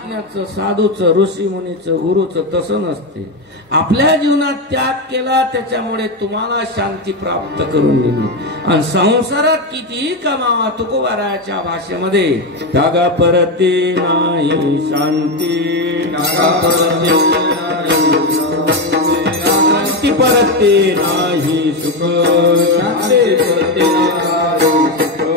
साधूचं, ऋषी मुनीचं, गुरुचं तसं नसते. आपल्या जीवनात त्याग केला त्याच्यामुळे तुम्हाला शांती प्राप्त करून दिली. आणि संसारात कितीही कमावा, तुकोबाराच्या भाषेमध्ये त्यागा परते नाही शांती, त्यागा परते शांती परते नाही सुख, शांती परते नाही सुख.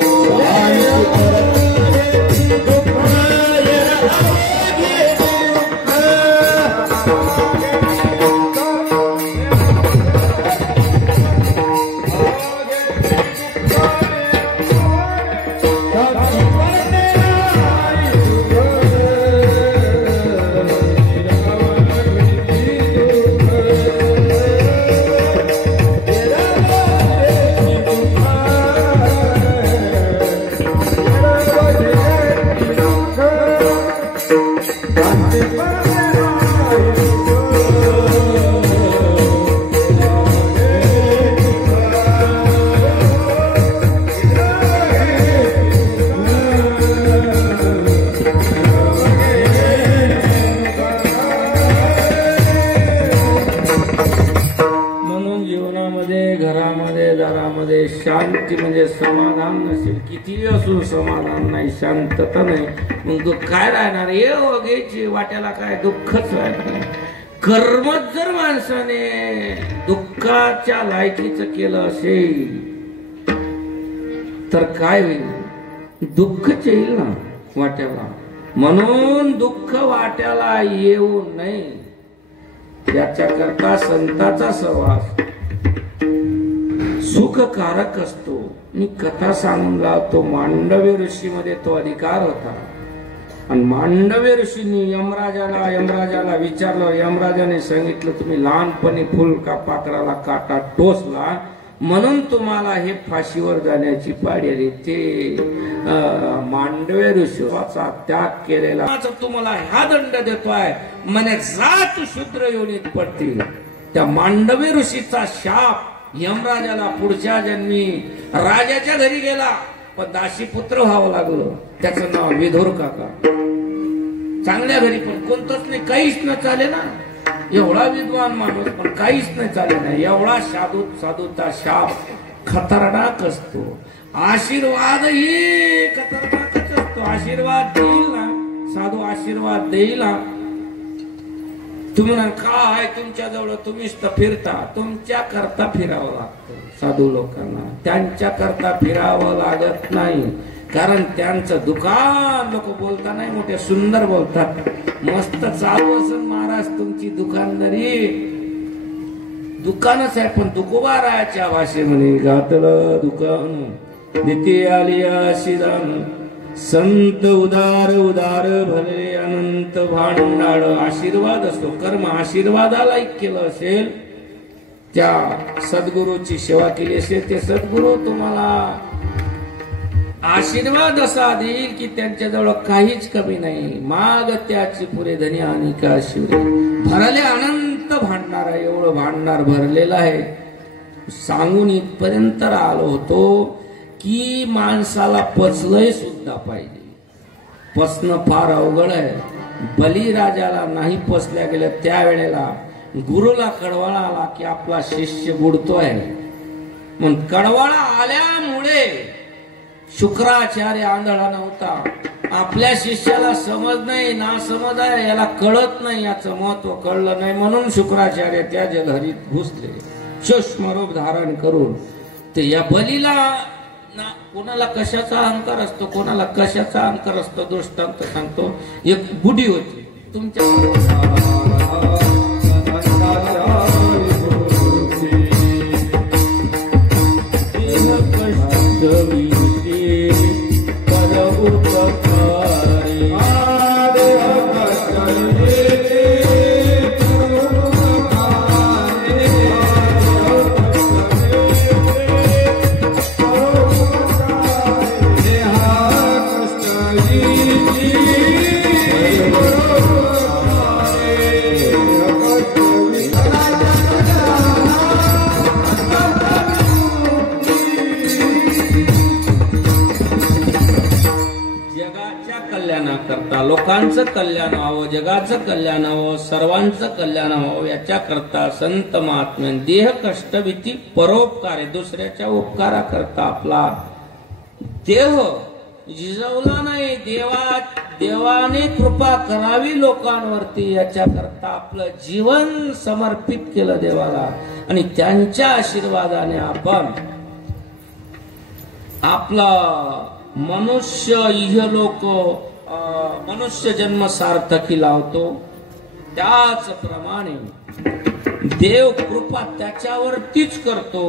शांती म्हणजे समाधान नसेल, किती असून समाधान नाही, शांतता नाही, मग दुःख काय राहणार? ये वगैरे वाट्याला काय दुःखच राहणार. कर्मच जर माणसाने दुःखाच्या लायकीचं केलं असेल तर काय होईल? दुःखच येईल ना वाट्याला. म्हणून दुःख वाट्याला येऊ नये याच्याकरता संतांचा सहवास सुखकारक असतो. मी कथा सांगून लावतो. मांडव्य ऋषीमध्ये तो अधिकार होता. आणि मांडव्य ऋषींनी यमराजाला विचारलं. यमराजाने सांगितलं, तुम्ही लहानपणी फुल का पाखराला काटा टोचला म्हणून तुम्हाला हे फाशीवर जाण्याची पाळी आली. ते मांडव्य ऋषीचा त्याग केलेला तुम्हाला हा दंड देतोय म्हणे, जा तू शूद्र योनीत पडतील. त्या मांडव्य ऋषीचा शाप यमराजाला पुढच्या जन्मी राजाच्या घरी गेला, पण दासी पुत्र व्हावं लागलं. त्याचं नाव विधुर काका. चांगल्या घरी पण कोणतंच नाही, काहीच न चाले ना. एवढा विद्वान माणूस पण काहीच नाही चाले ना. एवढा साधूचा शाप खतरनाक असतो. आशीर्वादही खतरनाकच असतो. आशीर्वाद देईल ना साधू, आशीर्वाद देईल ना. तुम्ही काय तुमच्या जवळ तुम्हीच तर फिरता, तुमच्या करता फिरावं लागतं. साधू लोकांना त्यांच्या करता फिरावं लागत नाही. कारण त्यांचं दुकान लोक बोलता नाही मोठे सुंदर बोलतात. मस्त चालू असून महाराज तुमची दुकानदारी दुकानच आहे, पण तुकोबाराच्या भाषेमध्ये घातलं दुकान नित्य आलिया शिदान. संत उदार उदार भले अनंत भांडाळ. आशीर्वाद असतो. कर्म आशीर्वादाला केलं असेल, त्या सद्गुरूची सेवा केली असेल, ते सद्गुरू तुम्हाला आशीर्वाद असा देईल की त्यांच्याजवळ काहीच कमी नाही. माग त्याची पुरे धनी आणि का शिवरे. भरले अनंत भांडार, एवढं भांडार भरलेलं आहे. सांगून इथपर्यंत आलो होतो की माणसाला पचलंय सुद्धा पाहिजे. पचणं फार अवघड आहे. बलिराजाला नाही पचल्या गेलं त्यावेळेला गुरुला कळवळा आला की आपला शिष्य बुडतोय. मग कळवळा आल्यामुळे शुक्राचार्य आंधळा नव्हता. आपल्या शिष्याला समज नाही, ना समज आहे, याला कळत नाही, याचं महत्व कळलं नाही, म्हणून शुक्राचार्य त्या जलहरीत घुसले सूक्ष्म रूप धारण करून. ते या बलीला कोणाला कशाचा अहंकार असतो, कोणाला कशाचा अहंकार असतो. दृष्टांत सांगतो. एक बुढी होती तुमच्या जगाच्या कल्याणाकरता, लोकांचं कल्याण व्हावं, जगाचं कल्याण व्हावं, सर्वांचं कल्याण व्हावं याच्याकरता संत महात्म्याने देह कष्ट भीती परोपकार आहे, दुसऱ्याच्या उपकाराकरता आपला देह जिजवला नाही, देवाने कृपा करावी लोकांवरती याच्याकरता आपलं जीवन समर्पित केलं देवाला, आणि त्यांच्या आशीर्वादाने आपण आपला मनुष्य इहलोक मनुष्य जन्म सार्थकी लावतो. त्याचप्रमाणे देव कृपा त्याच्यावरतीच करतो.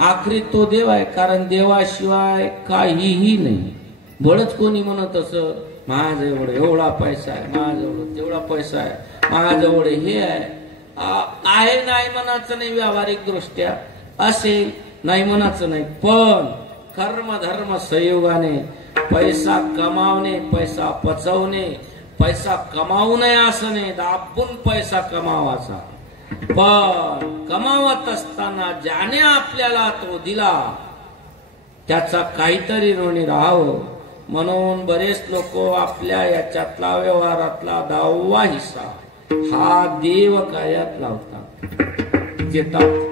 आखरी तो देव आहे, कारण देवाशिवाय काहीही नाही. बळच कोणी म्हणत असं, माझ्याजवळ एवढा पैसा आहे, माझ्याजवळ तेवढा पैसा आहे, माझ्याजवळ हे आहे नाही म्हणायचं नाही, व्यावहारिक दृष्ट्या असेल नाही म्हणायचं नाही, पण कर्म धर्म संयोगाने पैसा कमावणे, पैसा पचवणे, पैसा कमावू नये असं नाही, दाबून पैसा कमावाचा, पण कमावत असताना ज्याने आपल्याला तो दिला त्याचा काहीतरी ऋणी राहावं. म्हणून बरेच लोक आपल्या याच्यातला व्यवहारातला 10वा हिस्सा हा देव कार्यात लावतात, देतात.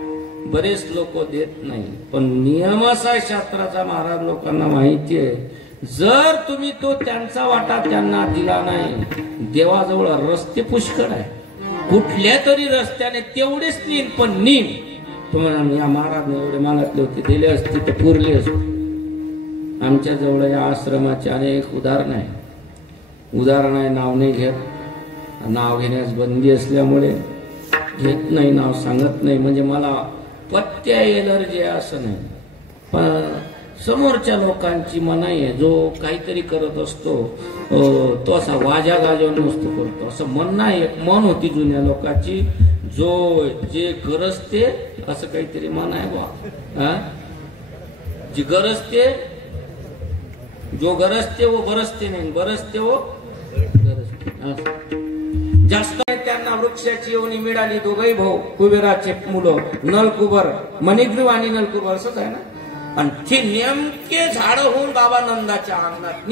बरेच लोक देत नाही, पण नियम असा आहे शास्त्राचा, महाराज लोकांना माहिती आहे, जर तुम्ही तो त्यांचा वाटा त्यांना दिला नाही, देवाजवळ रस्ते पुष्कळ आहे, कुठल्या तरी रस्त्याने तेवढेच नीन, पण नीन तुम्हाला या महाराजने एवढे मागितले होते, दिले असते तर पुरले असते. आमच्या जवळ या आश्रमाचे अनेक उदाहरण आहे. उदाहरण आहे, नाव नाही घेत, नाव घेण्यास बंदी असल्यामुळे घेत नाही, नाव सांगत नाही, म्हणजे मला पत्त्या एलर्जी असं नाही, पण समोरच्या लोकांची मनाई आहे. जो काहीतरी करत असतो तो असा वाजा गाजव नसतो करतो, असं मन नाही. एक मन होती जुन्या लोकांची, जो जे गरजते असं काहीतरी मन आहे बा, जी गरजते, जो गरजते वो बरसते नाही, बरसते वो गरजते. जास्त त्यांना वृक्षाची योनी मिळाली, दोघही भाऊ कुबेराचे मुलं, नलकुबर, मणिग्रीव आणि नलकुबर असंच आहे ना. आणि ते नेमके झाड होऊन बाबा नंदाच्या अंगणात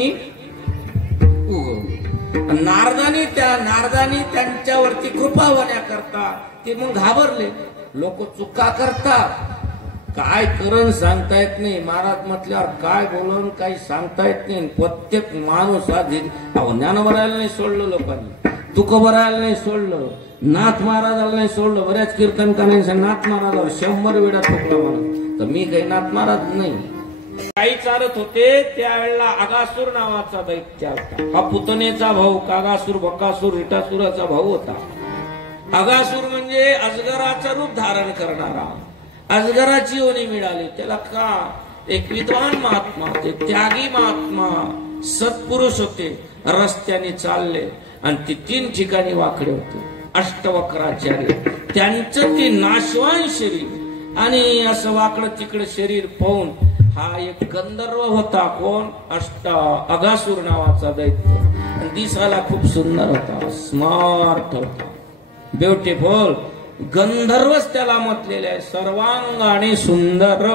नारदानी त्यांच्यावरती कृपा होण्याकरता ते मग घाबरले. लोक चुका करतात, काय करण सांगता येत नाही. महाराज म्हटल्यावर काय बोलून काही सांगता येत नाही. प्रत्येक माणूस ज्ञान भरायला नाही सोडलं लोकांनी, तुक भरायला नाही सोडलं, नाथ महाराजाला नाही सोडलं. बऱ्याच कीर्तनकारांनी नाथ महाराजावर 100 वेळा ठोकला म्हणून, तर मी काही नाथ महाराज नाही. काही चालत होते त्यावेळेला अगासूर नावाचा दैत्य होता. हा पुतनेचा भाऊ, कागासूर, बकासूर, रिटासुराचा भाऊ होता. अगासूर म्हणजे अजगराचं रूप धारण करणारा, अजगराची योनी मिळाली त्याला. का? एक विद्वान महात्मा होते, त्यागी महात्मा, सत्पुरुष होते. रस्त्याने चालले आणि ते 3 ठिकाणी वाकडे होते. अष्टवक्राचार्य, त्यांचं ते नाशवान शरीर आणि असं वाकडं तिकडं शरीर पाहून हा एक गंधर्व होता. कोण? अगासूर नावाचा दैत्य. आणि दिसायला खूप सुंदर होता, स्मार्ट होता, ब्युटिफुल. गंधर्वच त्याला म्हटलेले आहे. सर्वांगाने सुंदर,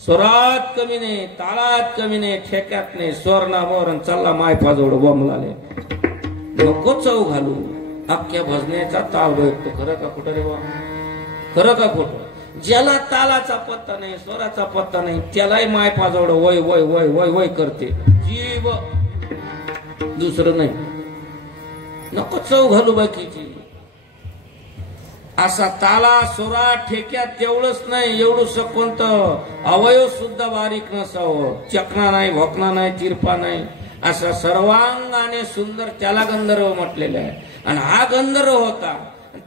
स्वरात कमी नाही, तालात कमी नाही, ठेक्यात नाही, स्वर्णावर चालला मायफाजोड बोंबलाले. नको चव घालू, अख्ख्या भजनेचा ताल भेटतो. खरं का खोटं रे बा? खरं का खोटं? ज्याला तालाचा पत्ता नाही, स्वराचा पत्ता नाही, त्यालाही मायफाजोड वय वय वय वय वय करते. जीव दुसरं नाही. नको चव घालू बाकीची. असा ताला सोरा ठेक्यात तेवढंच नाही, एवढं कोणतं अवयव सुद्धा बारीक नसावं, चकना नाही, भोकना नाही, तिरपा नाही, असा सर्वांगाने सुंदर, त्याला गंधर्व म्हटलेलं आहे. आणि हा गंधर्व होता,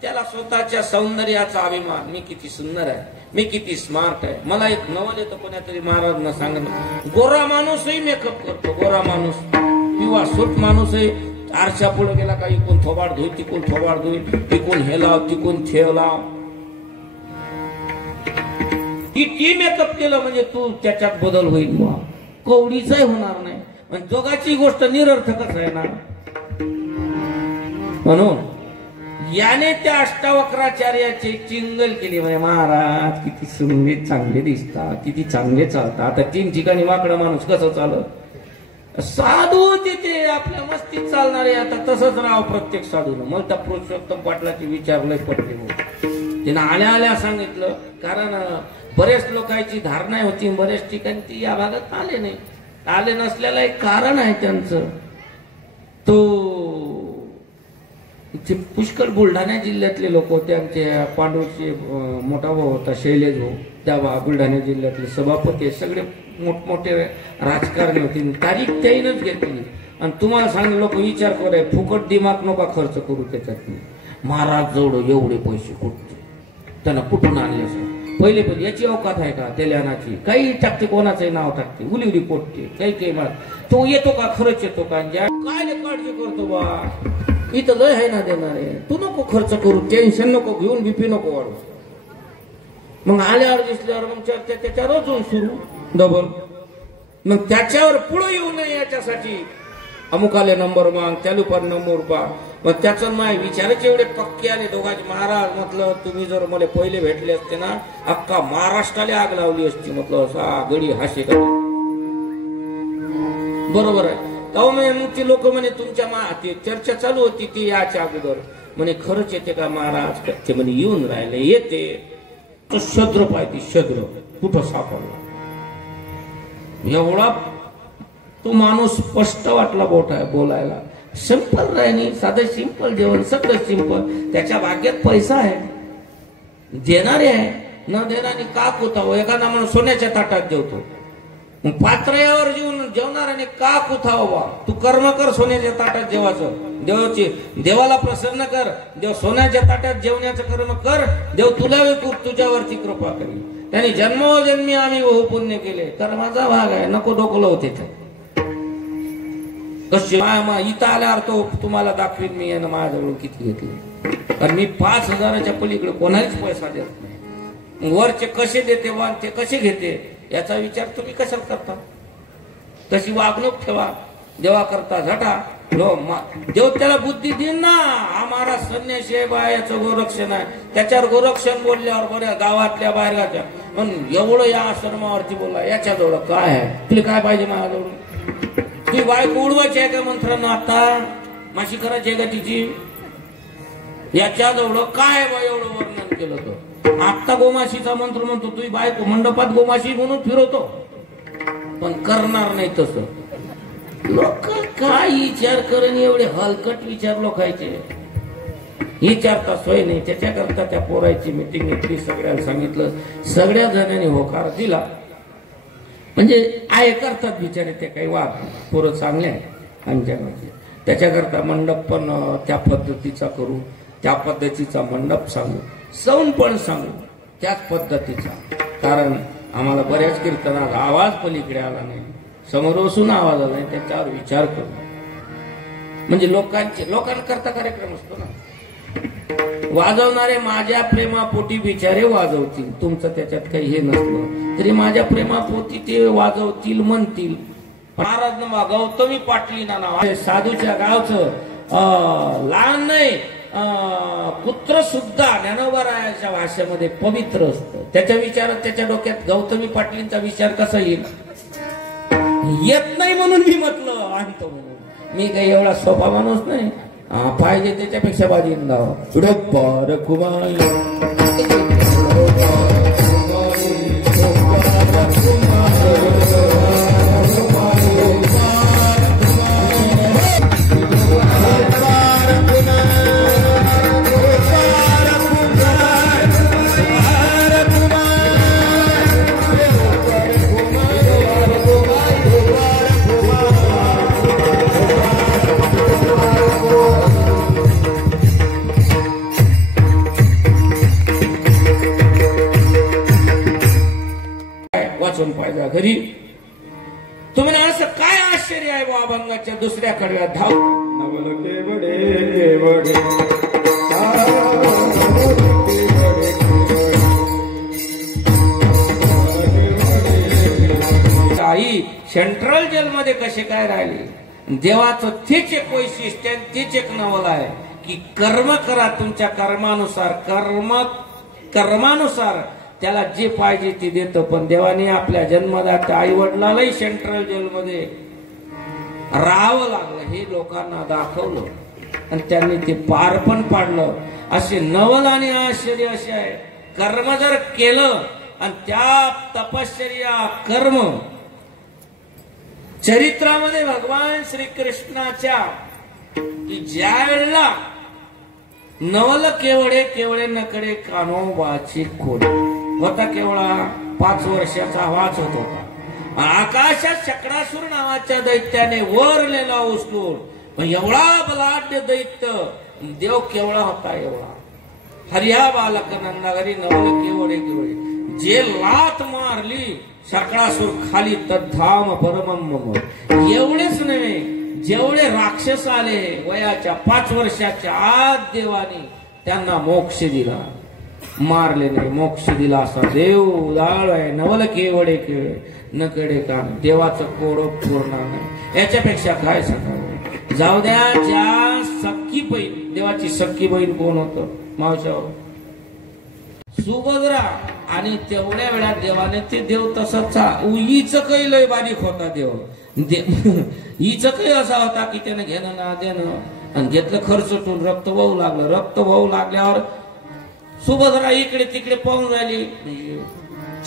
त्याला स्वतःच्या सौंदर्याचा अभिमान, मी किती सुंदर आहे, मी किती स्मार्ट आहे. मला एक नवल येतं कोणीतरी महाराजांना सांगणं, गोरा माणूसही मेकअप करतो, गोरा माणूस किंवा सूट माणूसही आरशा पुढे गेला का इकून थोबाड धुई, तिकून थोबाड धुई, तिकून हे लाव, तिकून थे लाव. किती मेकअप केलं म्हणजे तू त्याच्यात बदल होईल, कवडीचाही होणार नाही. आणि दोघाची गोष्ट निरर्थकच आहे ना. म्हणून याने त्या अष्टावक्राचार्याची चिंगल केली. म्हणजे महाराज किती सुंदर चांगले दिसतात, किती चांगले चालतात. आता 3 ठिकाणी वाकडा माणूस कसं चालत? साधू होते ते आपल्या मस्तीत चालणारे, आता तसंच राव प्रत्येक साधून. मला त्या पुरुषोत्तम पाटलाची विचारलंय पडले हो. तिनं आल्या आल्या सांगितलं, कारण बरेच लोकांची धारणा होती, बरेच ठिकाणी ती या भागात आले नाही. आले नसल्याला एक कारण आहे त्यांचं. तो ते पुष्कळ बुलढाणा जिल्ह्यातले लोक होते. आमचे पांडूचे मोठा भाऊ होता शैलेश भाऊ, त्या बुलढाणा जिल्ह्यातले सभापती, सगळे मोठमोठे राजकारणी होते. तारीख त्याईनच घेतली. आणि तुम्हाला सांग लोक विचार कराय, फुकट दिमाग नका खर्च करू त्याच्यात. महाराज जवळ एवढे पैसे कुठचे, त्यांना कुठून आणले असं. पहिले पण याची अवकात आहे का तेल्यानाची, काही टाकते, कोणाचंही नाव टाकते, उली पोटते, काही काही मार. तो येतो का, खरंच येतो का, काय काळजी करतो बा, इथं लय आहे ना देणारे, तू नको खर्च करू, टेन्शन नको घेऊन, बीपी नको वाढू. मग आल्यावर दिसल्यावर मग चर्चा त्याच्यावर अजून सुरू डबल. मग त्याच्यावर पुढे येऊ नये याच्यासाठी अमुकाले नंबर माग, त्याला पण नंबर पा. मग त्याचं माय विचाराचे एवढे पक्के आले दोघांचे. महाराज म्हटलं तुम्ही जर मला पहिले भेटले असते ना, अख्खा महाराष्ट्राला आग लावली असती. म्हटलं असा गडी हाशे का, बरोबर आहे. तेव्हा मग ती लोक म्हणे तुमच्या ते चर्चा चालू होती ती याच्या अगोदर, म्हणे खरंच येते का महाराज, ते म्हणे येऊन राहिले येते. तो शद्र पाहिजे, शद्र कुठं सापडला एवढा तो माणूस स्पष्ट वाटला बोलायला. सिंपल राहिनी, साधं सिंपल जेवण, सगळं सिंपल. त्याच्या भाग्यात पैसा आहे, देणारे आहे, न देणारे का कुथावं. एखादा माणूस सोन्याच्या ताटात जेवतो, पात्रयावर जेवणाऱ्याने का कुथावं बा. तू कर्म कर, सोन्याच्या ताटात जेवायचं, देवाला प्रसन्न कर. देव सोन्याच्या ताटात जेवण्याचं कर्म कर, देव तुला तुझ्यावरती कृपा करेल. त्यांनी जन्मोजन्मी आम्ही बहु पुण्य केले, कर्माचा भाग आहे, नको डोकलं होते. कसे इथं आल्यावर तो तुम्हाला दाखवीन मी यानं माझ्याजवळ किती घेतले. कारण मी 5,000च्या पलीकडे कोणालाच पैसा देत नाही. वरचे कसे देते वा ते कसे घेते याचा विचार तुम्ही कशाला करता. तशी वागणूक ठेवा, देवा करता झटा. देव त्याला बुद्धी देईन ना. आम्हाला संन्यासी आहे बा, याचं गोरक्षण आहे, त्याच्यावर गोरक्षण बोलल्यावर बऱ्या गावातल्या बाहेरगाच्या म्हणून एवढं या आश्रमावरती बोला. याच्याजवळ काय आहे, तुला काय पाहिजे माझ्याजवळ. ती बायको उडवायची आहे का मंत्रांना, आता माशी करायची आहे का तिची. याच्याजवळ काय बा एवढं वर्णन केलं तर. आत्ता गोमाशीचा मंत्र म्हणतो, तुझी बायको मंडपात गोमाशी म्हणून फिरवतो, पण करणार नाही तसं. लोक काय विचार करून एवढे हलकट विचार लोकांचे विचारता सोय नाही. त्याच्याकरता त्या पोराची मिटिंग घेतली, सगळ्यांना सांगितलं, सगळ्या जणांनी होकार दिला. म्हणजे आहे करतात बिचारे ते, काही वाद पोरं चांगले आहे आमच्यामध्ये. त्याच्याकरता मंडप पण त्या पद्धतीचा करू, त्या पद्धतीचा मंडप सांगू, सौन पण सांगू त्याच पद्धतीचा. कारण आम्हाला बऱ्याच कीर्तनात आवाज पलीकडे आला नाही, समोर बसून आवाज आला नाही, त्याच्यावर विचार करू. म्हणजे लोकांकरता कार्यक्रम असतो ना. वाजवणारे माझ्या प्रेमापोटी बिचारे वाजवतील, तुमचं त्याच्यात काही हे नसलं तरी माझ्या प्रेमापोटी ते वाजवतील म्हणतील. महाराज ना गौतमी पाटली ना नाव आहे, साधूच्या गावचं लहान नाही, पुत्र सुद्धा ज्ञानोबरायाच्या भाषेमध्ये पवित्र असतं. त्याच्या विचारात त्याच्या डोक्यात गौतमी पाटलींचा विचार कसा येईल, येत नाही म्हणून मी म्हटलं आणतो म्हणून. मी काही एवढा सोपा माणूस नाही, पाहिजे त्याच्यापेक्षा बाजी लावा. पाहिजे घरी. तुम्ही असं काय आश्चर्य आहे बा, अभंगाच्या दुसऱ्या कडव्यात धाव नवल केवडे केवडे आई सेंट्रल जेलमध्ये कसे काय राहिले. देवाचं तेच एक वैशिष्ट्य, तेच एक नवल आहे की कर्म करा, तुमच्या कर्मानुसार त्याला जे पाहिजे ते देतं. पण देवाने आपल्या जन्मदात्या आई वडिलालाही सेंट्रल जेलमध्ये राहावं लागलं हे लोकांना दाखवलं आणि त्यांनी ते पार पण पाडलं. असे नवल आणि आश्चर्य असे आहे. कर्म जर केलं आणि त्या तपश्चर्या कर्म चरित्रामध्ये भगवान श्रीकृष्णाच्या की ज्या वेळेला नवल केवळे नकडे कान्होबाची खोड होता, केवळा 5 वर्षाचा वाच होत होता. आकाशात चक्रासुर नावाच्या दैत्याने वर नेला उचलून. एवढा बलाढ्य दैत्य देव केवळा होता. एवढा हरिया बालक नंदाघरी नवल केवळे जे लात मारली चक्रासुर खाली तद्धाम परमम. एवढेच नव्हे, जेवढे राक्षस आले वयाच्या 5 वर्षाच्या आत देवाने त्यांना मोक्ष दिला. मारले नाही, मोक्ष दिला. असा देव उदाळ आहे. नवल केवळे नकडे कान. देवाचं कोड पूर्ण नाही. याच्यापेक्षा काय सांगावं. जाऊ द्या. ज्या सख्खी बहीण, देवाची सख्खी बहीण कोण होतं? मावशावर सुभद्रा. आणि तेवढ्या वेळात देवाने ते देव तसाच उईच काही लय बारीक होता देव. हिच काही असा होता की त्याने घेणं ना देणं आणि घेतलं खर्चटून रक्त वाहू लागलं. रक्त वाहू लागल्यावर सुभद्रा इकडे तिकडे पाहून राहिली.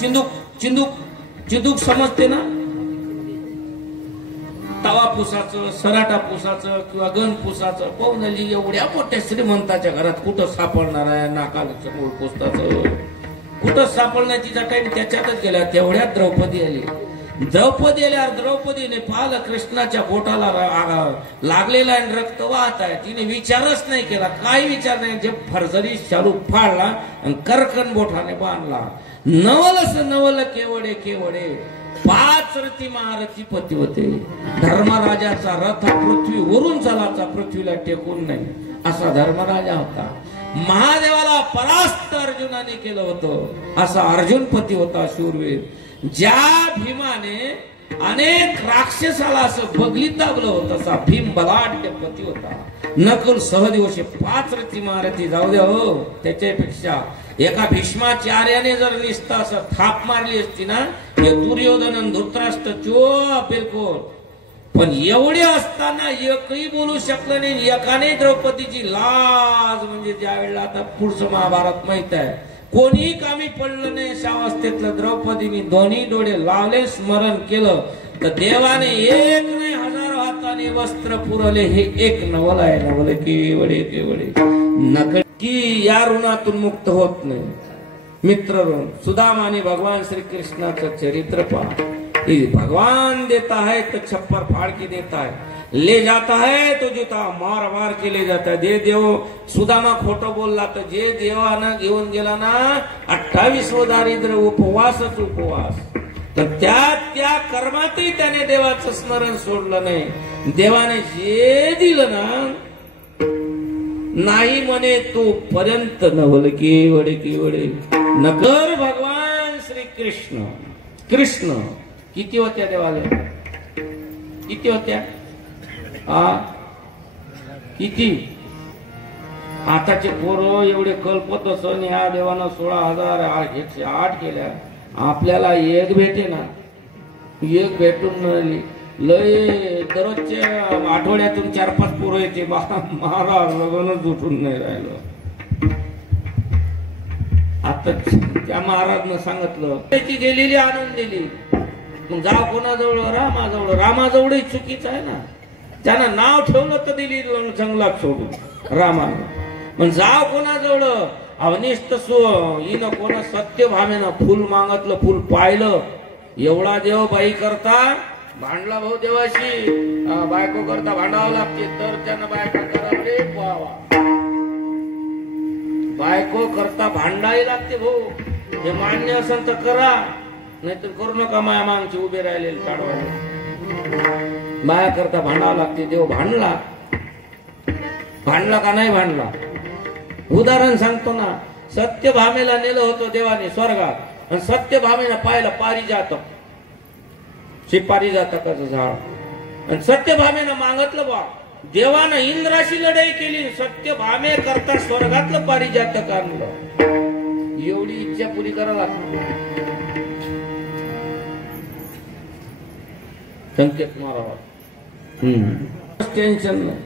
चिंदूक चिंदूक चिंदूक समजते ना, तवा पुसाचं, सराटा पुसाचं किंवा गण पुसाचं पाहून राहिली. एवढ्या मोठ्या श्रीमंताच्या घरात कुठं सापडणार आहे नाकाचं मूळ पुसताचं? कुठं सापडणार? तिचा टाइम त्याच्यातच गेला. तेवढ्यात द्रौपदी आली. द्रौपदी आल्यावर द्रौपदीने पाहिलं कृष्णाच्या बोटाला लागलेला आहे, रक्त वाहत आहे. तिने विचारच नाही केला, काही विचार नाही. जे फरजरी शालू फाडला आणि करकन बोटाने बांधला. नवल केवळे 5 रथी महारथी पती होते. धर्मराजाचा रथ पृथ्वीवरून चालाचा, पृथ्वीला टेकून नाही, असा धर्मराजा होता. महादेवाला परास्त अर्जुनाने केलं होतं, असा अर्जुन पती होता शूरवीर. ज्या भीमाने अनेक राक्षसाला असं बगलीत दाबलं होतं, असा भीम बलाढ्य पती होता. नकुल सहदेवशे 5 रथी महारथी. जाऊ द्या हो, त्याच्यापेक्षा एका भीष्माचार्याने जर निसता असं थाप मारली असती ना, हे दुर्योधन धृतराष्ट्र बिलकुल. पण एवढे असताना एकही बोलू शकलं नाही. एकाने द्रौपदीची लाज म्हणजे ज्या वेळेला आता पुढचं महाभारत माहित आहे, कोणी कामी पडलं नाही. शावस्थेतलं द्रौपदीने दोन्ही डोळे लावले, स्मरण केलं तर देवाने एक नाही 1000 हाताने वस्त्र पुरवले. हे एक नवल आहे. नवल केवळे नक्की या ऋणातून मुक्त होत नाही. मित्र ऋण सुदामा आणि भगवान श्री कृष्णाचं चरित्र पहा. भगवान देता है तो छप्पर फाड़ के देता है, ले जाता है तो जूता मार मार के ले जाता है. दे देव सुदामा खोटं बोलला तर जे देवानं घेऊन गेला ना 28 दारिद्र्य उपवासच उपवास. तर त्या कर्मातही त्याने देवाचं स्मरण सोडलं नाही. देवाने जे दिलं ना नाही म्हणे तो पर्यंत नवल केवळे नकर. भगवान श्री कृष्ण किती होत्या देवाला? किती होत्या? किती? आताचे पोरं एवढे कल्पत असून ह्या देवानं 16,108 केल्या. आपल्याला एक भेटे ना, एक भेटून मिळाली. लय दररोजच्या आठवड्यातून 4-5 पोरं यायचे. महाराज लग्नच उठून नाही राहिलं. आता त्या महाराजनं सांगितलं त्याची गेलेली आणून दिली. मग जाव कोणाजवळ? रामाजवळही चुकीचं आहे ना. त्यानं नाव ठेवलं तर दिली जंगलात सोडून रामानं. पण जाव कोणाजवळ? अवनिष्ठ हिनं कोणा सत्यभामेनं फुल मागितलं, फुल पाहिलं. एवढा देव बाई करता भांडला भाऊ देवाशी. बायको करता भांडावं लागते तर त्यानं बायका करावले. बायको करता भांडावी लागते भाऊ. हे मान्य असेल तर करा, नाहीतर करू नका. माया मागची उभे राहिलेले काढवायला बाया करता भांडावं लागते. देव भांडला का नाही भांडला? उदाहरण सांगतो ना. सत्यभामेला नेलं होतं देवाने स्वर्गात आणि सत्यभामेला पाहिलं पारिजातक, पारिजातकाचं झाड. आणि सत्यभामेनं मागितलं बा, देवानं इंद्राशी लढाई केली, सत्यभामे करता स्वर्गातलं पारिजातक आणलं. एवढी इच्छा पुरी करायला लागते. संकेत मारावा. टेन्शन नाही.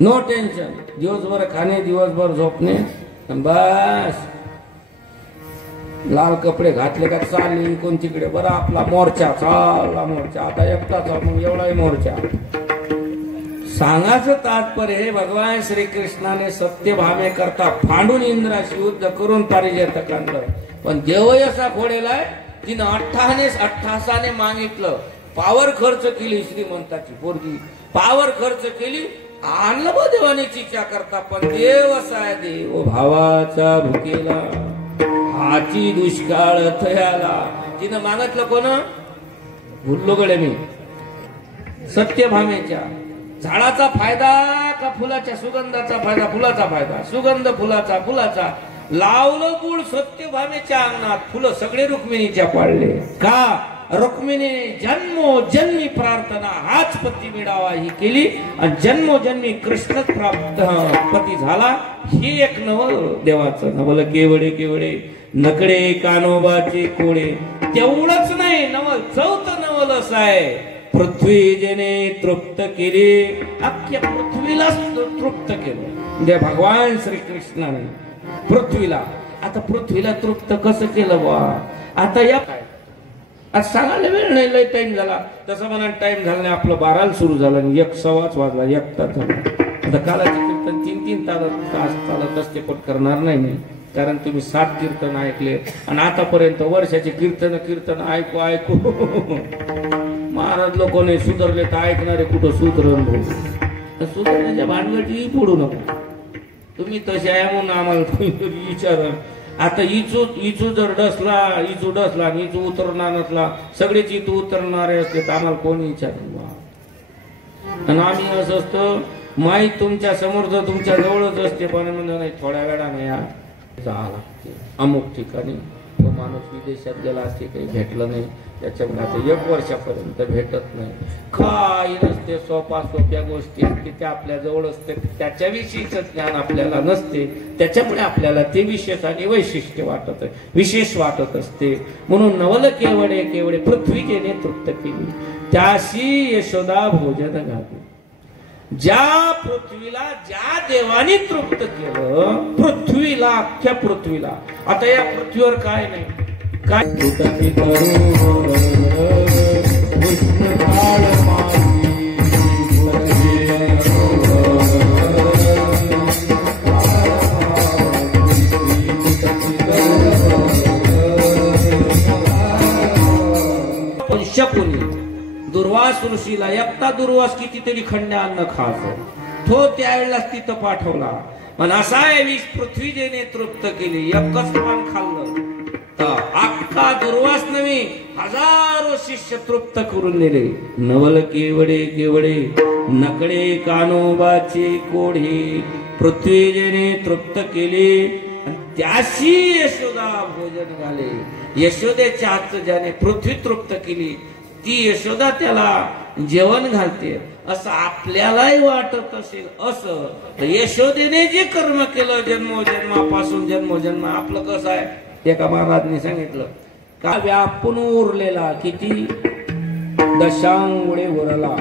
No tension. दिवसभर खाणे, दिवसभर झोपणे, बस. लाल कपडे घातले का चालली कोण तिकडे, बरं आपला मोर्चा चालला, मोर्चा आता एकटाचा, मग एवढाही मोर्चा. सांगायचं तात्पर्य भगवान श्रीकृष्णाने सत्यभामे करता फांडून इंद्राशी युद्ध करून पारिजातक आणलं. पण देवयसा खोडेलाय, तिनं अठ्ठासाने मागितलं, पावर खर्च केली, श्रीमंताची पोरगी पावर खर्च केली, आणलं बा देवानीची इच्छा करता. पण देव असा देव भावाचा भुकेला, हाची दुष्काळ थयाला. तिनं मागितलं कोण, भुललो गडे मी, सत्यभामेच्या. झाडाचा फायदा का फुलाच्या, सुगंधाचा फायदा, फुलाचा फायदा, सुगंध फुलाचा. लावलं बुळ सत्यभामेच्या अंगणात, फुलं सगळे रुक्मिणीच्या पाळले. का, रुक्मिणीने जन्मोजन्मी प्रार्थना हाच पती मिळावा ही केली, आणि जन्मोजन्मी कृष्णच प्राप्त पती झाला. ही एक नवल देवाचं नवल. केवळे नकडे कानोबाचे कोडे. तेवढंच नाही, नवल चौथं नवल असं आहे, पृथ्वी जेने तृप्त केली, अख्ख्या पृथ्वीला तृप्त केलं. म्हणजे भगवान श्रीकृष्णाने पृथ्वीला. आता पृथ्वीला तृप्त कसं केलं बा, आता या काय आज सांगायला वेळ नाही, लय टाइम झाला. तसं म्हणा टाइम झाला नाही, आपलं 12ला सुरू झालं आणि 1:15 वाजला, 1 तास झाला. आता कालाचे कीर्तन 3-3 तास चालत असते, पण करणार नाही मी, कारण तुम्ही 7 कीर्तन ऐकले आणि आतापर्यंत वर्षाचे कीर्तन ऐकू महाराज लोकांनी सुधारले तर ऐकणारे कुठं सुधरण भाऊ. सुधारण्याच्या भानगडीही पडू नका तुम्ही. तसे आहे म्हणून आम्हाला विचार. आता इचू जर डसला आणि इचू उतरणार नसला, सगळेच इथू उतरणारे असले तर आम्हाला कोणी विचारलं. आणि आम्ही असं असतं, माहीत तुमच्या समोर जर तुमच्या जवळच असते, पण म्हणजे नाही थोड्या वेळाने या जावं लागते अमुक ठिकाणी. तो माणूस विदेशात गेला असते, काही भेटलं नाही, त्याच्यामुळे आता 1 वर्षापर्यंत भेटत नाही. काही नसते, सोप्या गोष्टी की त्या आपल्या जवळ असते, त्याच्याविषयीचं ज्ञान आपल्याला नसते, त्याच्यामुळे आपल्याला ते विशेष आणि वैशिष्ट्य विशेष वाटत असते. म्हणून नवल केवळे पृथ्वीने तृप्त केली, त्याशी यशोदा भोजन घातले. ज्या पृथ्वीला ज्या देवाने तृप्त केलं, पृथ्वीला, अख्ख्या पृथ्वीला. आता या पृथ्वीवर काय नाही, काय शकुनी दुर्वास ऋषीला, एकटा दुर्वास कितीतरी खंड अन्न खायचं, तो त्यावेळेलाच तिथं पाठवला. पण असा विष पृथ्वीने तृप्त केली, एकच पान खाल्लं तर अख्खा दुर्वास नव्हे, हजारो शिष्य तृप्त करून दिले. नवल केवळे नकडे कानोबाचे कोढे, पृथ्वीने तृप्त केले, त्याशी यशोदा भोजन घाले. यशोदेच्या हातचं ज्याने पृथ्वी तृप्त केली, ती यशोदा त्याला जेवण घालते. असं आपल्यालाही वाटत असेल, असं यशोदेने जे कर्म केलं जन्मोजन्मापासून जन्मोजन्म, आपलं कसं आहे, एका महाराजने सांगितलं का, व्यापून उरलेला किती दशांगुळे उरला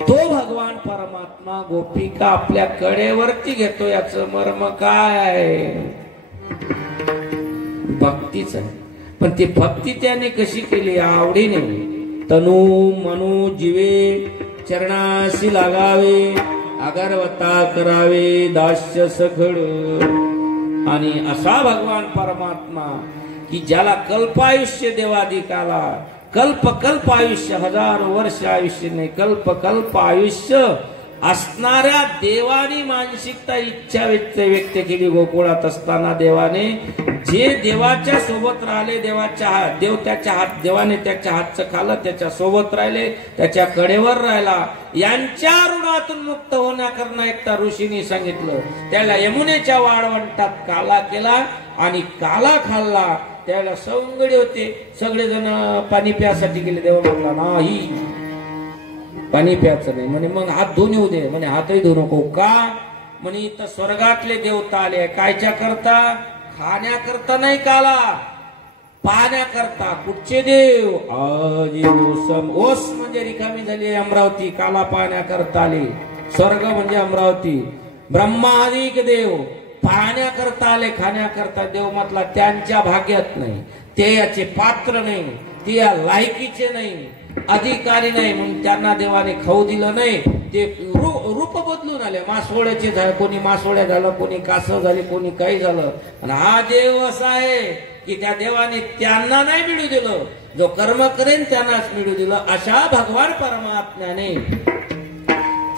तो भगवान परमात्मा गोपिका आपल्या कडेवरती घेतो. याचं मर्म काय आहे, भक्तीच आहे. पण ती भक्ती त्याने कशी केली, आवडीने. तनु मनु जीवे चरणाशी लागावे, अगरवता करावे दास्य सखड. आणि असा भगवान परमात्मा की ज्याला कल्पायुष्य देवाधिकाला, कल्प आयुष्य, 1000 वर्ष आयुष्य नाही, कल्प आयुष्य असणाऱ्या देवानी मानसिकता इच्छा व्यक्त केली. गोकुळात असताना देवाने जे देवाच्या सोबत राहिले, देवाने त्याच्या हातचं खाल्लं, त्याच्या सोबत राहिले, त्याच्या कडेवर राहिला, यांच्या ऋणातून मुक्त होण्याकरता एकटा ऋषींनी सांगितलं. त्याला यमुनेच्या वाळवंटात काला केला आणि काला खाल्ला. त्याला सवंगडी होते, सगळेजण पाणी प्यासाठी गेले. देव म्हणला नाही, पाणी प्यायचं नाही म्हणे. मग हात धुवून येऊ दे म्हणे. हातही धुवू नको. का म्हणे, इथं स्वर्गातले देवता आले, कायच्या करता, खाण्याकरता नाही काला, पाहण्याकरता कुठचे देव आजी ओस म्हणजे रिकामी झाली अमरावती, काला पाहण्याकरता आले. स्वर्ग म्हणजे अमरावती. ब्रह्मादिक देव पाहण्याकरता आले, खाण्याकरता देव म्हटला त्यांच्या भाग्यात नाही, ते याचे पात्र नाही, ते या लायकीचे नाही, अधिकारी नाही, म्हणून त्यांना देवाने खाऊ दिलं नाही. ते रूप बदलून आले. मासोळ्याचे झाले, कोणी मासोळ्या झालं, कोणी कासव झाले, कोणी काही झालं. आणि हा देव असा आहे की त्या देवाने त्यांना नाही मिळू दिलं, जो कर्म करेन त्यांनाच मिळू दिलं. अशा भगवान परमात्म्याने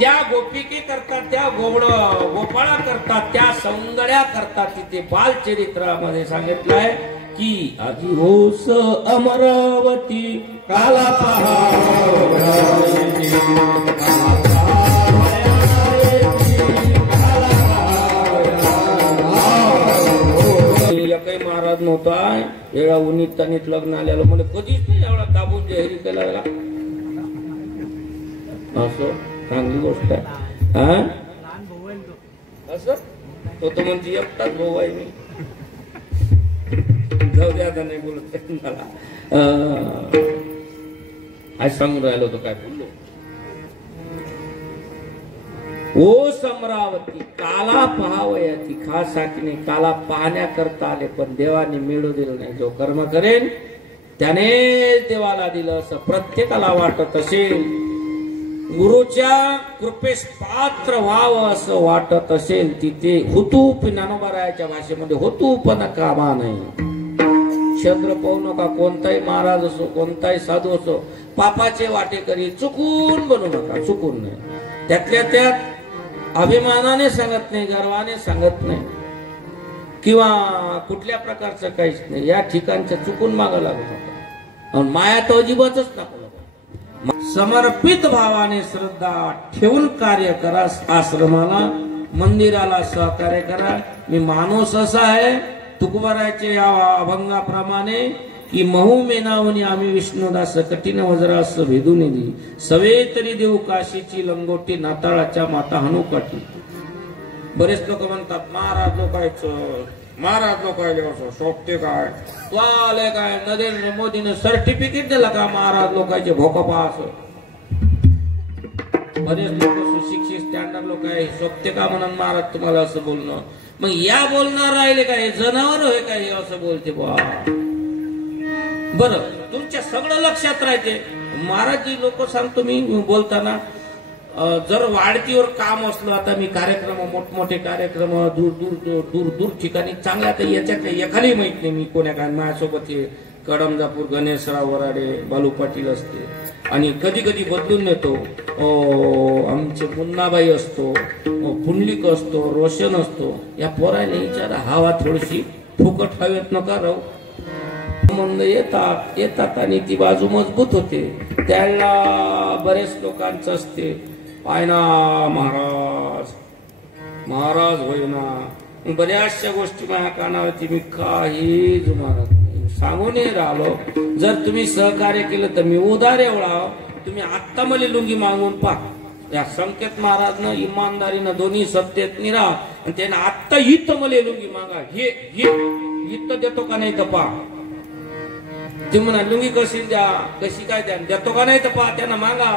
त्या गोपिके करतात, त्या गोपाळा करतात, त्या सौंदर्या करतात. तिथे बालचरित्रामध्ये सांगितलंय की अधिरोस अमरावती काला काही महाराज नव्हता. एवढा उन्नीत तानीत लग्न आलेलं मला कधीच नाही एवढा दाबून जाहीर केला गेला. असं चांगली गोष्ट आहे. असं तो तर म्हणजे एकटाच भाऊ आहे मी. जाऊ द्या, आता नाही बोलत मला. आज सांगून राहिलो होतो, काय बोललो. ओ समरावती काला पहावयाती, खास साकीने काला पाहण्याकरता आले, पण देवाने मिळू दिलं नाही. जो कर्म करेन त्यानेच देवाला दिलं असं प्रत्येकाला वाटत असेल. गुरुच्या कृपेस पात्र व्हावं असं वाटत असेल, तिथे हुतूप, ज्ञानोबारायाच्या भाषेमध्ये हुतूपण कामा नाही. क्षत्र पाहू नका. कोणताही महाराज असो, कोणताही साधू असो, पापाचे वाटेकरी चुकून बनू नका, चुकून नाही. त्यातल्या त्यात अभिमानाने सांगत नाही, गर्वाने सांगत नाही, किंवा कुठल्या प्रकारचं काहीच नाही. या ठिकाणचं चुकून मागं लागत होतं. माया तर अजिबातच नको. समर्पित भावाने श्रद्धा ठेवून कार्य करा. आश्रमाला, मंदिराला सहकार्य करा. मी माणूस असा आहे तुकोबारायचे या अभंगाप्रमाणे की महू मेनावनी आम्ही विष्णुदास कठीण वज्रास भेदून दिली, सवे तरी देऊ काशीची लंगोटी, नाताळाच्या माता हनु काठी. बरेच लोक म्हणतात महाराज लोकायचं, महाराज लोकायचं सोपते काय, तो आले काय, नरेंद्र मोदीनं सर्टिफिकेट दिलं का महाराज लोकांचे भोकपास. बरेच लोक सुशिक्षित स्टँडर्ड लोक आहे, सोपते का म्हणून महाराज तुम्हाला असं बोलणं. मग या बोलणार राहिले काय, जनावर होय काय असं बोलते बा. बरं, तुमच्या सगळं लक्षात राहते. महाराज जी लोक सांगतो मी बोलताना, जर वाढतीवर काम असलं, आता मी कार्यक्रम, मोठमोठे कार्यक्रम दूर दूर दूर दूर दूर ठिकाणी चांगल्या, तर याच्यातल्या एखादी माहित नाही मी कोण्या काय. माझ्यासोबत हे कडमजापूर गणेशराव वराडे, बालू पाटील असते, आणि कधी कधी बदलून नेतो. आमचे मुन्नाबाई असतो, पुंडलिक असतो, रोशन असतो. या पोराने विचार हवा थोडीशी फुकट हवेत नका राहू. संबंध येतात येतात आणि ती बाजू मजबूत होते. त्याला बरेच लोकांचं असते, पायना महाराज महाराज होईना, बऱ्याचशा गोष्टी माझ्या कानावरती मी काही जुमानत नाही, सांगून राहिलो. जर तुम्ही सहकार्य केलं तर मी उदार एवढा. तुम्ही आत्ता मला लुंगी मागून पहा. या संकेत महाराजनं इमानदारीनं दोन्ही सत्तेत निरा, आणि त्यानं आत्ता इथं मला लुंगी मागा, हे इथं देतो का नाही तर पहा. ते म्हणा लुंगी कशी द्या, कशी काय द्या, देतो का नाही तर पहा, त्यांना मागा.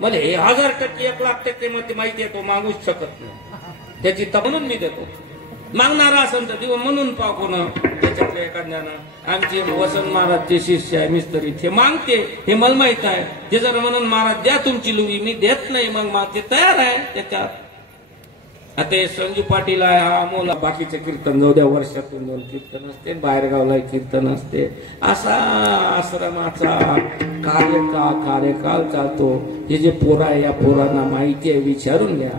मला हे 1000%, 1,00,000% मध्ये माहिती आहे तो मागूच शकत नाही. त्याची तर म्हणून मी देतो. मागणारा असेल तर दिव म्हणून पहा कोण त्याच्यातल्या एखाद्यानं. आमचे वसंत महाराजचे शिष्य आहे मिस्त्री, ते मागते, हे मला माहित आहे. ते जर म्हणून महाराज द्या तुमची लुंगी, मी देत नाही, मग ते तयार आहे त्याच्यात. आता हे संजू पाटील आहे, हा मोला बाकीचे कीर्तन जाऊ द्या, वर्षातून 2 कीर्तन असते, बाहेरगावला कीर्तन असते. असा आश्रमाचा कार्यकाल चालतो. हे जे पोरा आहे, या पोरांना माहिती आहे, विचारून घ्या.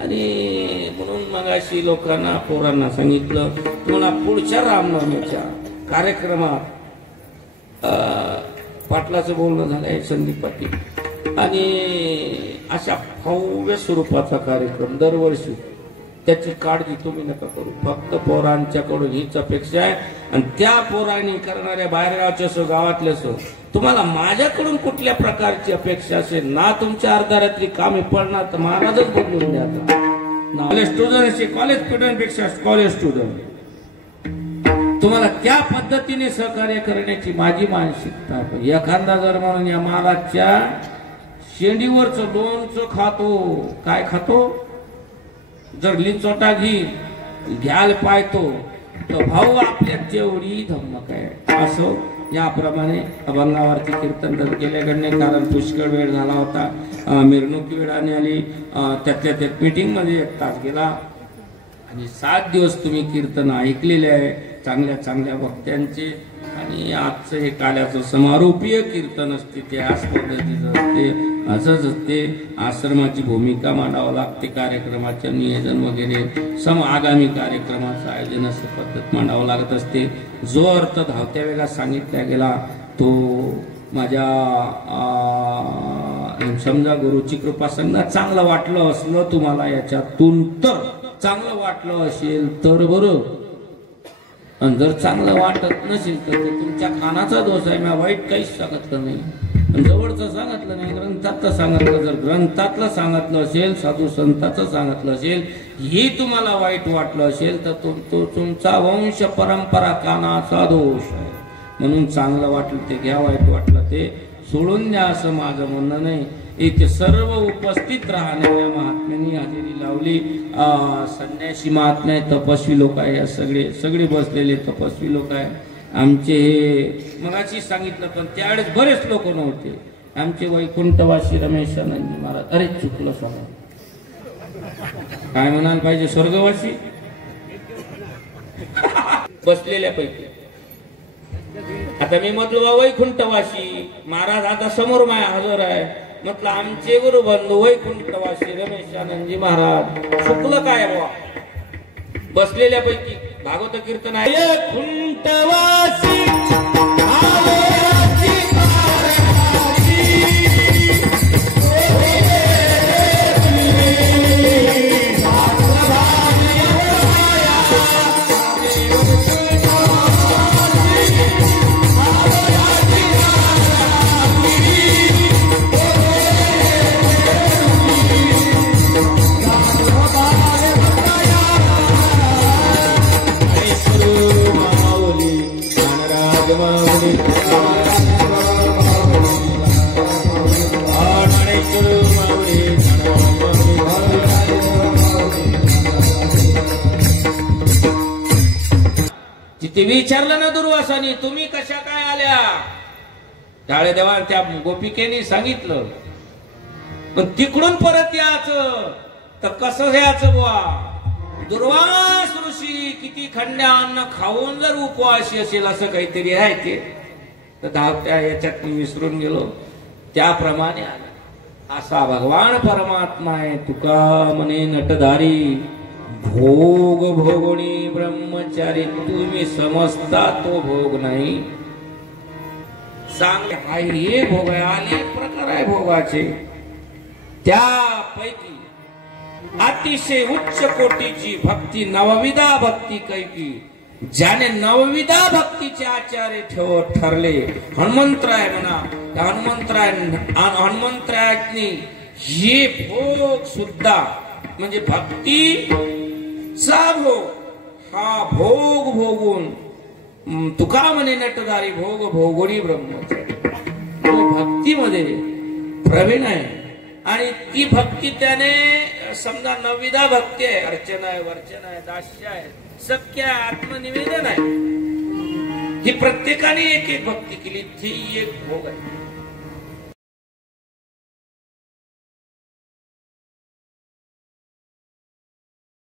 आणि म्हणून मग अशी लोकांना, पोरांना सांगितलं, तुम्हाला पुढच्या रामनवमीच्या कार्यक्रमात पाटलाचं बोलणं झालंय, संदीप पाटील, आणि अशा भव्य स्वरूपाचा कार्यक्रम दरवर्षी. त्याची काळजी तुम्ही नका करू. फक्त पोरांच्याकडून हीच अपेक्षा आहे. आणि त्या पोरांनी करणाऱ्या बाहेरगावच्या असो, गावातल्या असो, तुम्हाला माझ्याकडून कुठल्या प्रकारची अपेक्षा असेल ना, तुमच्या अर्ध्यारात्री कामी पडणार तर महाराजच बदलून द्या. कॉलेज स्टुडंट, कॉलेज स्टुडंट पेक्षा कॉलेज स्टुडंट तुम्हाला त्या पद्धतीने सहकार्य करण्याची माझी मानसिकता आहे. एखादा जर म्हणून या महाराजच्या शेंडीवरचं लोणचं खातो, काय खातो, जर लिंचोटा घ्याल पाहतो, तर भाऊ आपल्यात जेवढी धमक आहे. असं याप्रमाणे अभंगावरती कीर्तन रद्द केल्याकडने, कारण पुष्कळ वेळ झाला होता, मिरवणूक वेळाने आली, त्यातल्या त्यात मीटिंग मध्ये 1 तास गेला आणि 7 दिवस तुम्ही कीर्तन ऐकलेले आहे चांगल्या चांगल्या वक्त्यांचे. आणि आजचं हे काल्याचं समारोपीय कीर्तन असते ते याच पद्धतीचं असते, असंच असते. आश्रमाची भूमिका मांडावं लागते, कार्यक्रमाचे नियोजन वगैरे आगामी कार्यक्रमाचं आयोजन असं पद्धत मांडावं लागत असते. जो अर्थ धावत्या वेळेला सांगितला गेला तो माझ्या समजा गुरुची कृपा सांगा चांगलं वाटलं असलं तुम्हाला याच्यातून, तर चांगलं वाटलं असेल तर बरं, आणि जर चांगलं वाटत नसेल तर तुमच्या कानाचा दोष आहे. मी वाईट काहीच सांगितलं नाही, जवळचं सांगितलं नाही, ग्रंथातलं सांगितलं. जर ग्रंथातलं सांगितलं असेल, साधू संतांचं सांगितलं असेल, हे तुम्हाला वाईट वाटलं असेल तर तो तुमचा वंश परंपरा कानाचा दोष आहे. म्हणून चांगलं वाटलं ते घ्या, वाईट वाटलं ते सोडून द्या असं माझं म्हणणं नाही. इथे सर्व उपस्थित राहणाऱ्या महात्म्यांनी हजेरी लावली. संन्यासी महात्मे, तपस्वी लोक आहे, या सगळे बसलेले तपस्वी लोक आहे. आमचे हे मगाशी सांगितलं पण त्यावेळेस बरेच लोक नव्हते. आमचे वैकुंठवासी रमेशानंदजी महाराज, अरे चुकलं स्वामी, काय म्हणायला पाहिजे, स्वर्गवासी बसलेल्या पैकी. आता मी म्हटलं वैकुंठवासी महाराज आता समोर माया हजर आहे, म्हटलं आमचे गुरुबंधू वैकुंठवासी रमेशानंदजी महाराज, चुकलं काय बुवा, बसलेल्या पैकी भागवत कीर्तन आहे. वैकुंठवासी तिथे विचारलं ना दुर्वासानी, तुम्ही कशा काय आल्या, टाळे देवा त्या गोपिकेने सांगितलं. पण तिकडून परत यायचं तर कसं यायचं बुवा. दुर्वास ऋषी किती खंड्या अन्न खाऊन जर उपवासी असेल असं काहीतरी आहे ते, तर धावत्या याच्यात मी विसरून गेलो. त्याप्रमाणे असा भगवान परमात्मा आहे. तुका म्हणे नटधारी भोग भोगणी ब्रह्मचारी, तुम्ही समजता तो भोग नाही. चांगले हे भोग आहे, अनेक प्रकार आहे भोगाचे. त्यापैकी अतिशय उच्च कोटीची भक्ती नवविधा भक्ती कैकी, ज्याने नवविधा भक्तीचे आचार्य ठरले हनुमंतराय म्हणा. हनुमंतरायांनी हे भोग सुद्धा म्हणजे भक्तीचा भोग, हा भोग भोगून तुका म्हणे नटधारी भोग भोगोडी ब्रह्मचारी, भक्तीमध्ये प्रवीण आहे. आणि ती भक्ती त्याने समजा नवविधा भक्ती आहे, अर्चना आहे, वर्चना आहे, दास्य आहे, सख्य आहे, आत्मनिवेदन आहे. ही प्रत्येकाने एक एक भक्ती केली, ती एक भोग आहे.